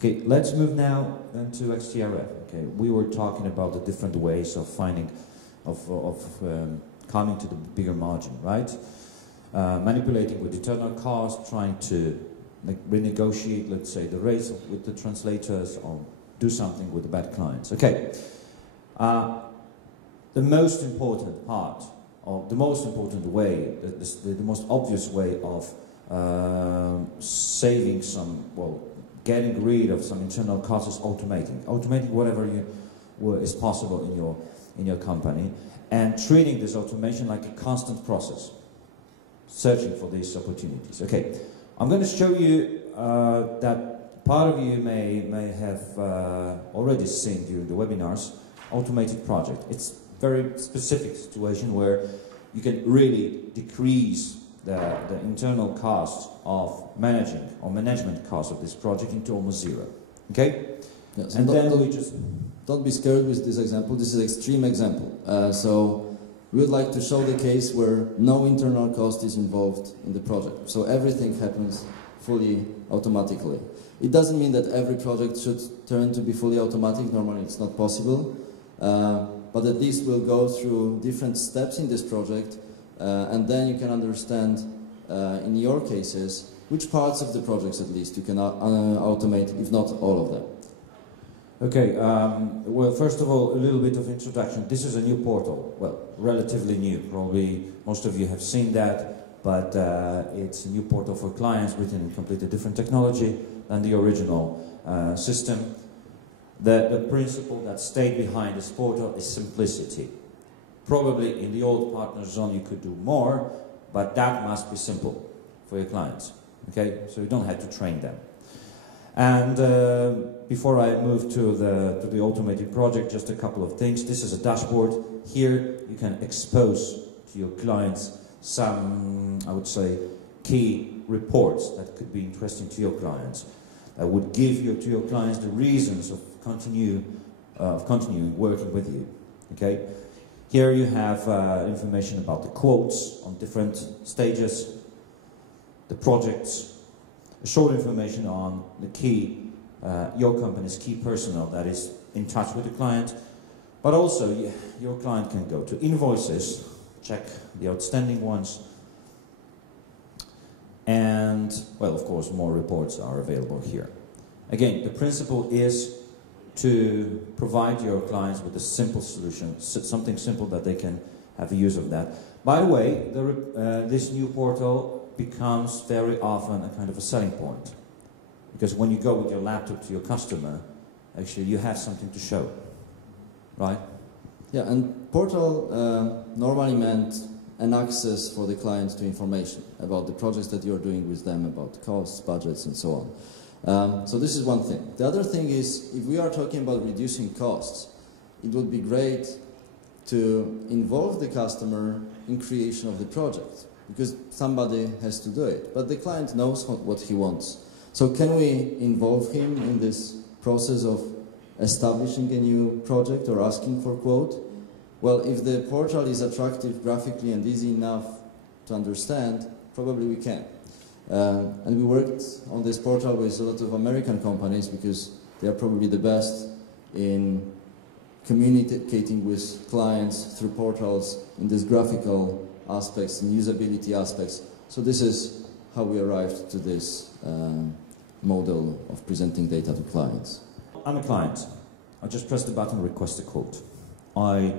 Okay, let's move now to XTRF. Okay, we were talking about the different ways of finding, coming to the bigger margin, right? Manipulating with internal costs, trying to renegotiate, let's say, the rates with the translators, or do something with the bad clients. Okay, the most important part, or the most important way, the most obvious way of saving some, well, getting rid of some internal costs is automating whatever is possible in your company, and treating this automation like a constant process, searching for these opportunities. Okay, I'm going to show you that part of you may have already seen during the webinars, automated project. It's a very specific situation where you can really decrease the internal cost of managing, or management cost of this project, into almost zero. Okay? Yes, and then we just... Don't be scared with this example. This is an extreme example. So we would like to show the case where no internal cost is involved in the project. So everything happens fully automatically. It doesn't mean that every project should turn to be fully automatic. Normally it's not possible. But at least we'll go through different steps in this project, and then you can understand in your cases which parts of the projects at least you can automate, if not all of them. Okay, well, first of all, a little bit of introduction. This is a new portal, well, relatively new. Probably most of you have seen that, but it's a new portal for clients written in completely different technology than the original system. The principle that stayed behind this portal is simplicity. Probably in the old partner zone you could do more, but that must be simple for your clients. Okay, so you don't have to train them. And before I move to the automated project, just a couple of things. This is a dashboard. Here you can expose to your clients some, I would say, key reports that could be interesting to your clients. That would give to your clients the reasons of continuing working with you. Okay. Here you have information about the quotes on different stages, the projects, short information on the key, your company's key personnel that is in touch with the client, but also your client can go to invoices, check the outstanding ones, and, well, of course, more reports are available here. Again, the principle is to provide your clients with a simple solution, something simple that they can have use of that. By the way, this new portal becomes very often a kind of a selling point, because when you go with your laptop to your customer, actually you have something to show, right? Yeah, and portal normally meant an access for the client to information about the projects that you're doing with them, about costs, budgets, and so on. So this is one thing. The other thing is, if we are talking about reducing costs, it would be great to involve the customer in creation of the project, because somebody has to do it, but the client knows what he wants. So can we involve him in this process of establishing a new project or asking for quote? Well, if the portal is attractive graphically and easy enough to understand, probably we can. And we worked on this portal with a lot of American companies, because they are probably the best in communicating with clients through portals in these graphical aspects and usability aspects. So this is how we arrived to this model of presenting data to clients. I'm a client. I just press the button, request a quote. I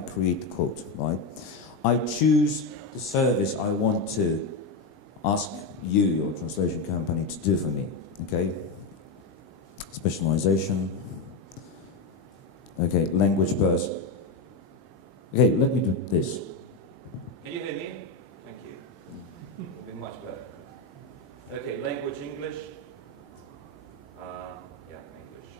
create the quote, right? I choose the service I want to ask you, your translation company, to do for me, okay? Specialization. Okay, language burst. Okay, let me do this. Can you hear me? Thank you. It'll be much better. Okay, language English. Yeah, English.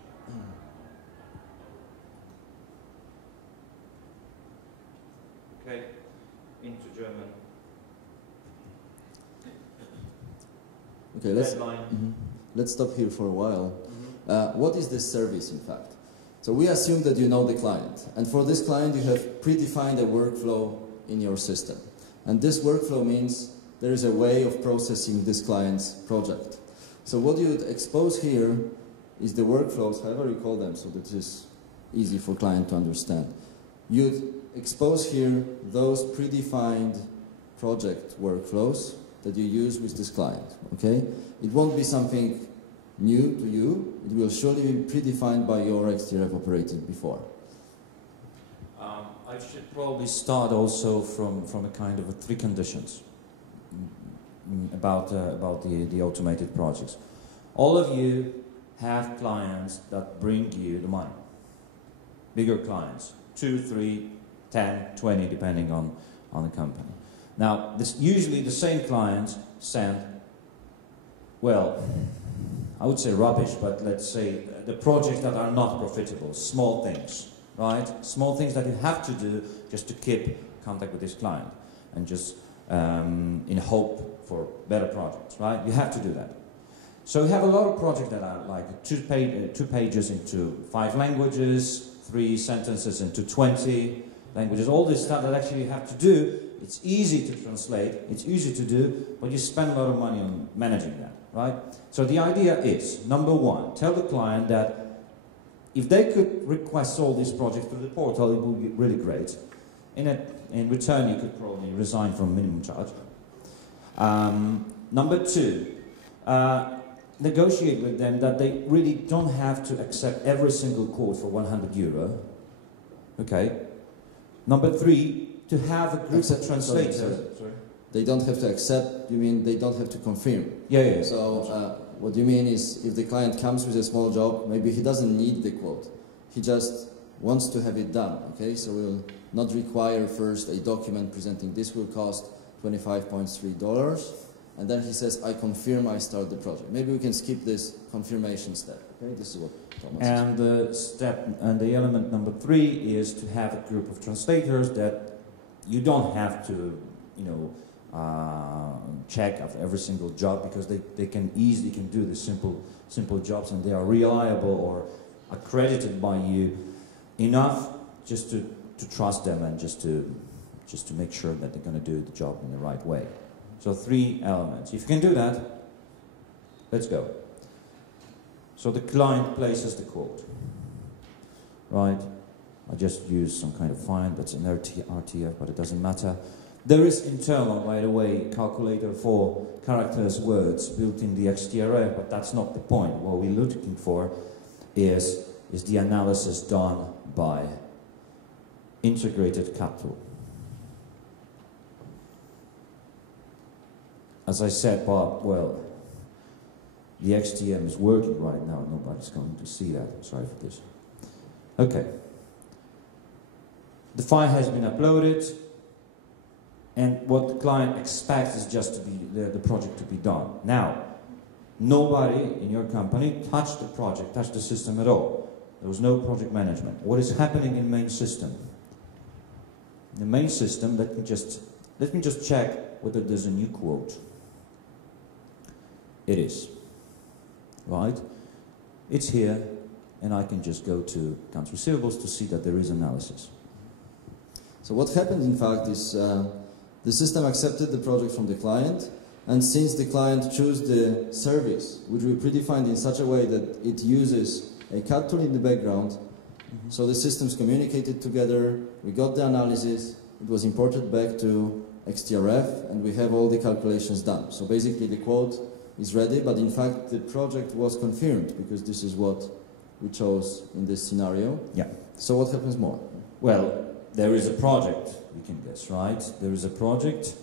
Okay, into German. Okay, let's stop here for a while. What is this service, in fact? So we assume that you know the client, and for this client you have predefined a workflow in your system. And this workflow means there is a way of processing this client's project. So what you expose here is the workflows, however you call them, so that it is easy for client to understand. You expose here those predefined project workflows that you use with this client, okay? It won't be something new to you. It will surely be predefined by your XTRF operating before. I should probably start also from a kind of 3 conditions about the automated projects. All of you have clients that bring you the money. Bigger clients, 2, 3, 10, 20, depending on the company. Now, usually the same clients send, well, I would say rubbish, but let's say the projects that are not profitable, small things, right? Small things that you have to do just to keep contact with this client and just in hope for better projects, right? You have to do that. So you have a lot of projects that are like 2 pages into 5 languages, 3 sentences into 20 languages, all this stuff that actually you have to do. It's easy to translate, it's easy to do, but you spend a lot of money on managing that, right? So the idea is, number 1, tell the client that if they could request all these projects through the portal, it would be really great. In return, you could probably resign from minimum charge. Number 2, negotiate with them that they really don't have to accept every single quote for €100. Okay. Number 3, to have a group of translators. Sorry. They don't have to accept, you mean they don't have to confirm? Yeah. So what you mean is if the client comes with a small job, maybe he doesn't need the quote. He just wants to have it done, okay? So we'll not require first a document presenting this will cost $25.3, and then he says, I confirm I start the project. Maybe we can skip this confirmation step, okay? This is what Thomas and the element number 3 is to have a group of translators that you don't have to, check after every single job, because they can easily do the simple jobs, and they are reliable or accredited by you enough just to trust them and just to make sure that they're going to do the job in the right way. So 3 elements. If you can do that, let's go. So the client places the quote, right? I just used some kind of fine, that's an RTF, but it doesn't matter. There is internal, by the way, calculator for characters, words built in the XTRF, but that's not the point. What we're looking for is the analysis done by integrated capital. As I said, Bob, well, the XTM is working right now. Nobody's going to see that. I'm sorry for this. Okay. The file has been uploaded, and what the client expects is just to be the project to be done. Now, nobody in your company touched the project, touched the system at all. There was no project management. What is happening in the main system? In the main system, let me just check whether there's a new quote. It is. Right? It's here, and I can just go to accounts receivables to see that there is analysis. So what happened, in fact, is the system accepted the project from the client, and since the client chose the service, which we predefined in such a way that it uses a CAD tool in the background, so the systems communicated together, we got the analysis, it was imported back to XTRF, and we have all the calculations done. So basically the quote is ready, but in fact the project was confirmed, because this is what we chose in this scenario. Yeah. So what happens more? Well, there is a project, you can guess, right? There is a project,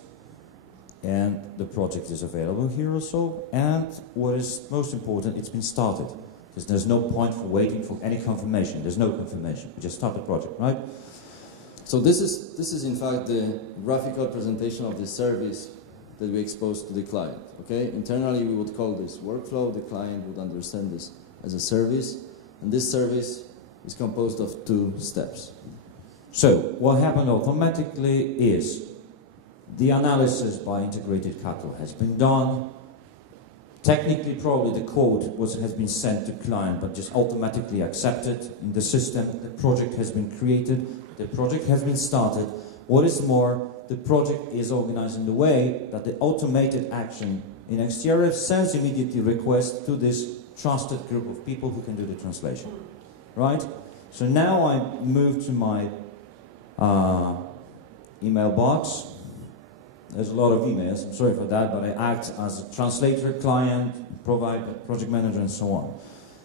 and the project is available here also, and what is most important, it's been started. Because there's no point for waiting for any confirmation. There's no confirmation. We just start the project, right? So this is in fact the graphical presentation of the service that we expose to the client. Okay? Internally we would call this workflow. The client would understand this as a service, and this service is composed of 2 steps. So what happened automatically is the analysis by integrated capital has been done. Technically, probably the quote has been sent to client, but just automatically accepted in the system. The project has been created, the project has been started. What is more, the project is organized in the way that the automated action in XTRF sends immediately requests to this trusted group of people who can do the translation, right? So now I move to my email box. There's a lot of emails, I'm sorry for that, but I act as a translator, client, provider, project manager, and so on.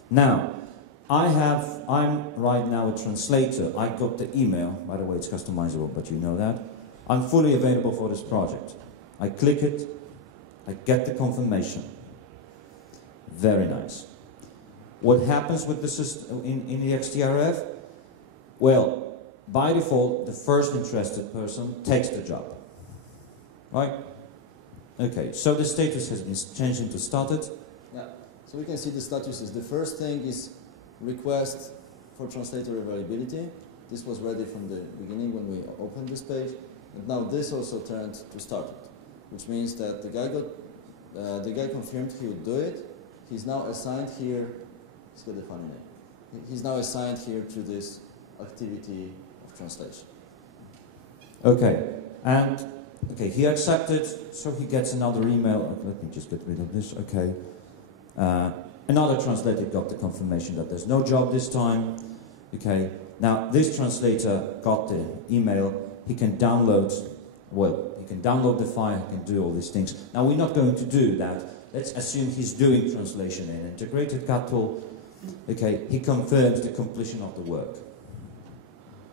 Now, I'm right now a translator. I got the email, by the way, it's customizable, but you know that. I'm fully available for this project. I click it, I get the confirmation. Very nice. What happens with the system in the XTRF? Well, by default, the first interested person takes the job. Right? Okay, so the status has been changed into started. Yeah, so we can see the statuses. The first thing is request for translator availability. This was ready from the beginning when we opened this page. And now this also turned to started, which means that the guy confirmed he would do it. He's now assigned here, he's got a funny name. He's now assigned here to this activity of translation. Okay, and okay, he accepted, so he gets another email. Let me just get rid of this. Okay. Another translator got the confirmation that there's no job this time. Okay. Now, this translator got the email. He can download, well, he can download the file, he can do all these things. Now, we're not going to do that. Let's assume he's doing translation in integrated CAD tool. Okay. He confirms the completion of the work.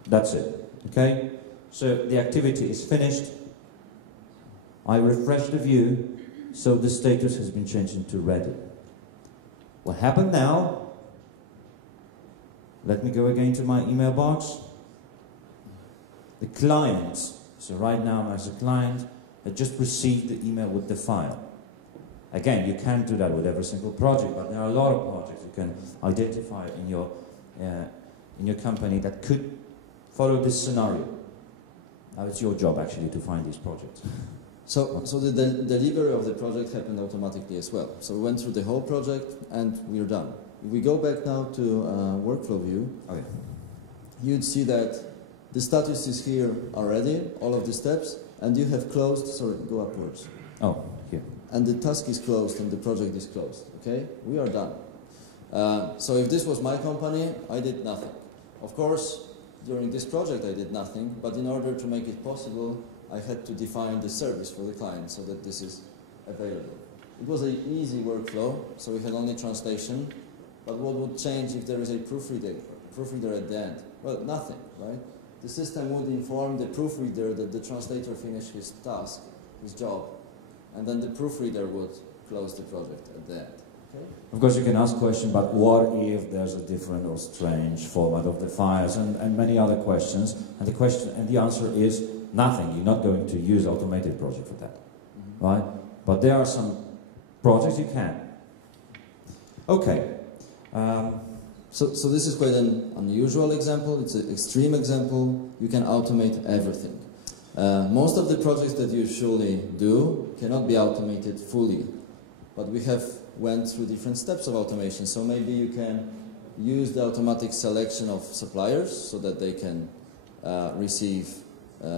That's it. Okay. So, the activity is finished. I refresh the view, so the status has been changed into ready. What happened now? Let me go again to my email box. The client, so right now as a client, I just received the email with the file. Again, you can't do that with every single project, but there are a lot of projects you can identify in your company that could follow this scenario. Now it's your job actually to find these projects. So the delivery of the project happened automatically as well. So we went through the whole project and we're done. If we go back now to workflow view, okay, you'd see that the statuses here are ready, all of the steps, and you have closed, sorry, go upwards. Oh, here. And the task is closed and the project is closed, okay? We are done. So if this was my company, I did nothing. Of course, during this project I did nothing, but in order to make it possible, I had to define the service for the client so that this is available. It was an easy workflow, so we had only translation, but what would change if there is a proofreader at the end? Well, nothing, right? The system would inform the proofreader that the translator finished his task, his job, and then the proofreader would close the project at the end. Okay? Of course, you can ask questions, but what if there's a different or strange format of the files and many other questions? And the answer is nothing. You're not going to use automated project for that, right? But there are some projects you can. Okay. So this is quite an unusual example. It's an extreme example. You can automate everything. Most of the projects that you usually do cannot be automated fully, but we have went through different steps of automation. So maybe you can use the automatic selection of suppliers so that they can receive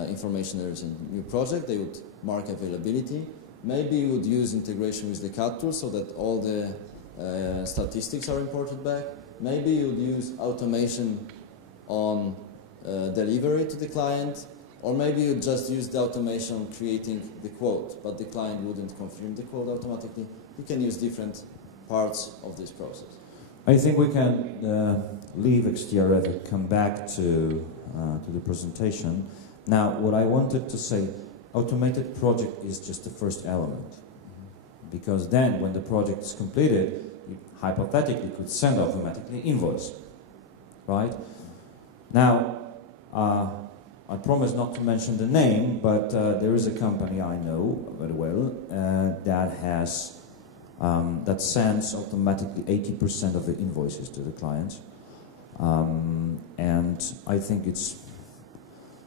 information there is a new project. They would mark availability. Maybe you would use integration with the CAD tool so that all the statistics are imported back. Maybe you would use automation on delivery to the client, or maybe you just use the automation creating the quote, but the client wouldn't confirm the quote automatically. You can use different parts of this process. I think we can leave XTRF and come back to the presentation. Now, what I wanted to say, automated project is just the first element. Because then, when the project is completed, you hypothetically could send automatically invoice, right? Now, I promise not to mention the name, but there is a company I know very well that has that sends automatically 80% of the invoices to the clients, and I think it's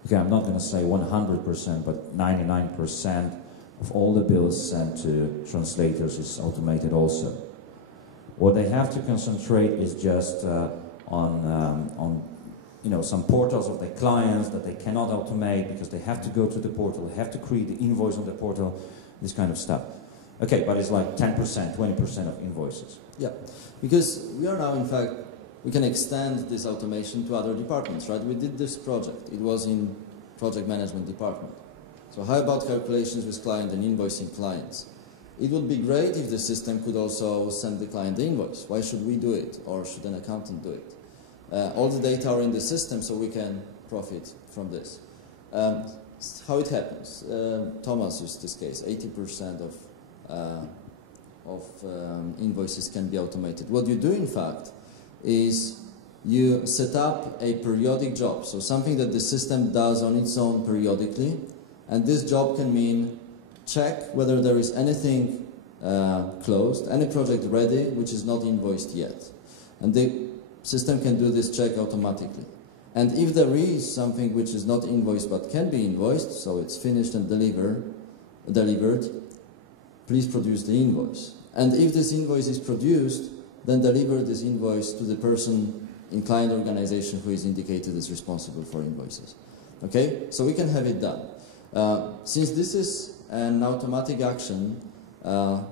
okay. I'm not going to say 100%, but 99% of all the bills sent to translators is automated also. What they have to concentrate is just on you know, some portals of their clients that they cannot automate because they have to go to the portal, they have to create the invoice on the portal, this kind of stuff. Okay, but it's like 10%, 20% of invoices. Yeah, because we are now, in fact, we can extend this automation to other departments, right? We did this project. It was in project management department. So how about calculations with client and invoicing clients? It would be great if the system could also send the client the invoice. Why should we do it, or should an accountant do it? All the data are in the system, so we can profit from this. How it happens? Thomas used this case. 80% of invoices can be automated. What you do, in fact, is you set up a periodic job, so something that the system does on its own periodically, and this job can mean check whether there is anything closed, any project ready which is not invoiced yet. And the system can do this check automatically. And if there is something which is not invoiced but can be invoiced, so it's finished and delivered, please produce the invoice. And if this invoice is produced, then deliver this invoice to the person in client organization who is indicated as responsible for invoices. Okay? So we can have it done. Since this is an automatic action,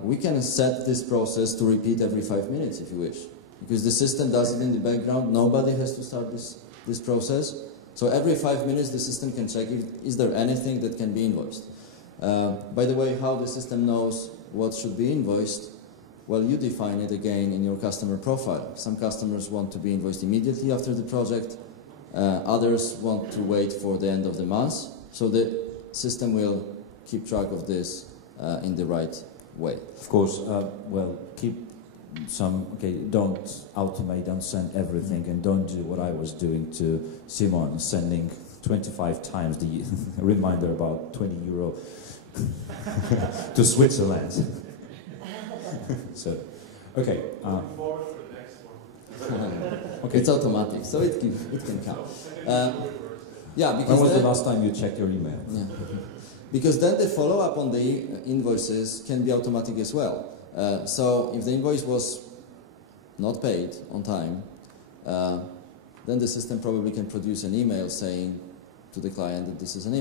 we can set this process to repeat every 5 minutes if you wish. Because the system does it in the background, nobody has to start this process. So every 5 minutes the system can check is there anything that can be invoiced. By the way, how the system knows what should be invoiced, well, you define it again in your customer profile. Some customers want to be invoiced immediately after the project, others want to wait for the end of the month, so the system will keep track of this in the right way. Of course, well, keep some, okay, don't automate, don't send everything, and don't do what I was doing to Simon, sending 25 times the reminder about 20 euro to Switzerland. So, okay. Forward for the next one. Okay. It's automatic, so it can come. Yeah, because when was the last time you checked your email? Yeah. Because then the follow-up on the invoices can be automatic as well. So if the invoice was not paid on time, then the system probably can produce an email saying to the client that this is an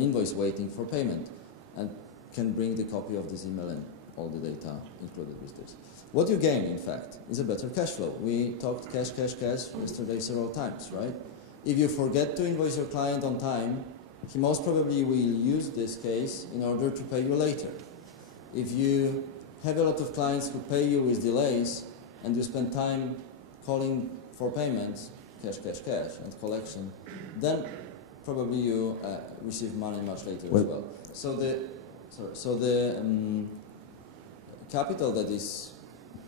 invoice waiting for payment, and can bring the copy of this email and all the data included with this. What you gain, in fact, is a better cash flow. We talked cash yesterday several times, right? If you forget to invoice your client on time, he most probably will use this case in order to pay you later. If you have a lot of clients who pay you with delays, and you spend time calling for payments, cash, and collection, then probably you receive money much later as well. So the capital that is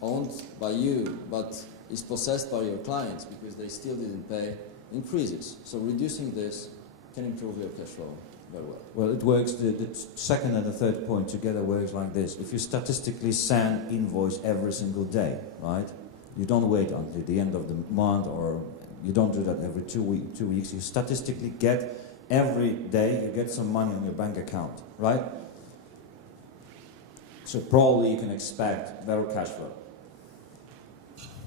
owned by you but is possessed by your clients because they still didn't pay increases. So reducing this can improve your cash flow very well. Well, it works, the second and the third point together works like this. If you statistically send invoice every single day, right? You don't wait until the end of the month, or you don't do that every 2 weeks. You statistically get every day, you get some money on your bank account, right? So probably you can expect better cash flow.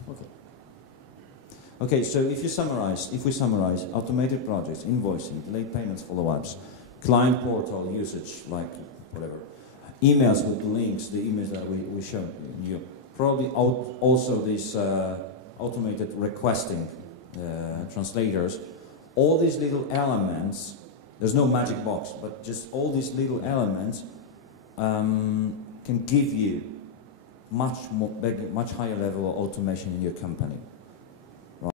Okay. Okay, so if we summarize automated projects, invoicing, delayed payments, follow-ups, client portal usage, like whatever, emails with links, the emails that we showed you, probably also these automated requesting translators, all these little elements, there's no magic box, but just all these little elements can give you much higher level of automation in your company.